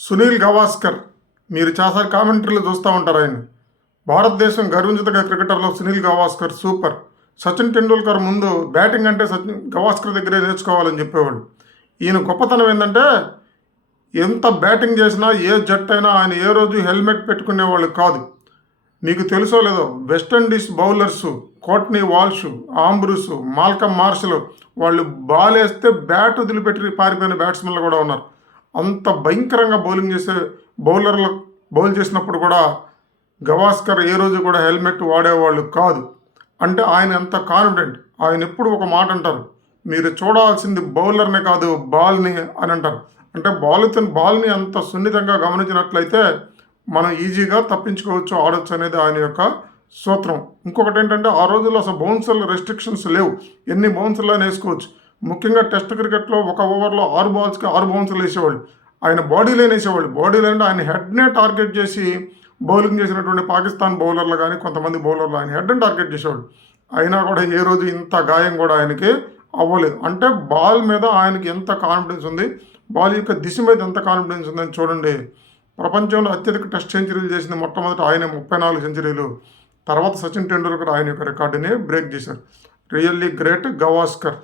సునీల్ గవాస్కర్ మీరు చాలాసార్లు కామెంటరీలో చూస్తూ ఉంటారు ఆయన. భారతదేశం గర్వించదగ్గ క్రికెటర్లో సునీల్ గవాస్కర్ సూపర్. సచిన్ టెండూల్కర్ ముందు బ్యాటింగ్ అంటే సచిన్ గవాస్కర్ దగ్గరే నేర్చుకోవాలని చెప్పేవాళ్ళు. ఈయన గొప్పతనం ఏంటంటే ఎంత బ్యాటింగ్ చేసినా ఏ జట్టు అయినా ఆయన ఏ రోజు హెల్మెట్ పెట్టుకునేవాళ్ళు కాదు. మీకు తెలుసో లేదో West Indies bowlers Courtney Walsh, Ambrose, Malcolm Marshall వాళ్ళు బాల్ వేస్తే బ్యాట్ వదిలిపెట్టి పారిపోయిన బ్యాట్స్మెన్లు కూడా ఉన్నారు. అంత భయంకరంగా బౌలింగ్ చేసే బౌలర్లు బౌల్ చేసినప్పుడు కూడా గవాస్కర్ ఏ రోజు కూడా హెల్మెట్ వాడేవాళ్ళు కాదు. అంటే ఆయన ఎంత కాన్ఫిడెంట్. ఆయన ఎప్పుడు ఒక మాట అంటారు, మీరు చూడాల్సింది బౌలర్నే కాదు బాల్ని అని అంటారు. అంటే బాల్ని అంత సున్నితంగా గమనించినట్లయితే మనం ఈజీగా తప్పించుకోవచ్చు, ఆడొచ్చు అనేది ఆయన యొక్క సూత్రం. ఇంకొకటి ఏంటంటే ఆ రోజుల్లో అసలు బౌన్సర్లు రెస్ట్రిక్షన్స్ లేవు, ఎన్ని బౌన్సర్లు వేసుకోవచ్చు. ముఖ్యంగా టెస్ట్ క్రికెట్లో ఒక ఓవర్లో 6 బాల్స్కి 6 బౌన్సర్లు వేసేవాళ్ళు. ఆయన బాడీ లైన్ వేసేవాళ్ళు. బాడీ లైన్ ఆయన హెడ్నే టార్గెట్ చేసి బౌలింగ్ చేసినటువంటి పాకిస్తాన్ బౌలర్లు కానీ కొంతమంది బౌలర్లు ఆయన హెడ్ని టార్గెట్ చేసేవాళ్ళు. అయినా కూడా ఏ రోజు ఇంత గాయం కూడా ఆయనకి అవ్వలేదు. అంటే బాల్ మీద ఆయనకి ఎంత కాన్ఫిడెన్స్ ఉంది, బాల్ యొక్క దిశ మీద ఎంత కాన్ఫిడెన్స్ ఉందని చూడండి. ప్రపంచంలో అత్యధిక టెస్ట్ సెంచరీలు చేసింది మొట్టమొదటి ఆయన 34 సెంచరీలు. తర్వాత సచిన్ టెండూల్కర్ ఆయన యొక్క రికార్డుని బ్రేక్ చేశారు. Really great Gavaskar.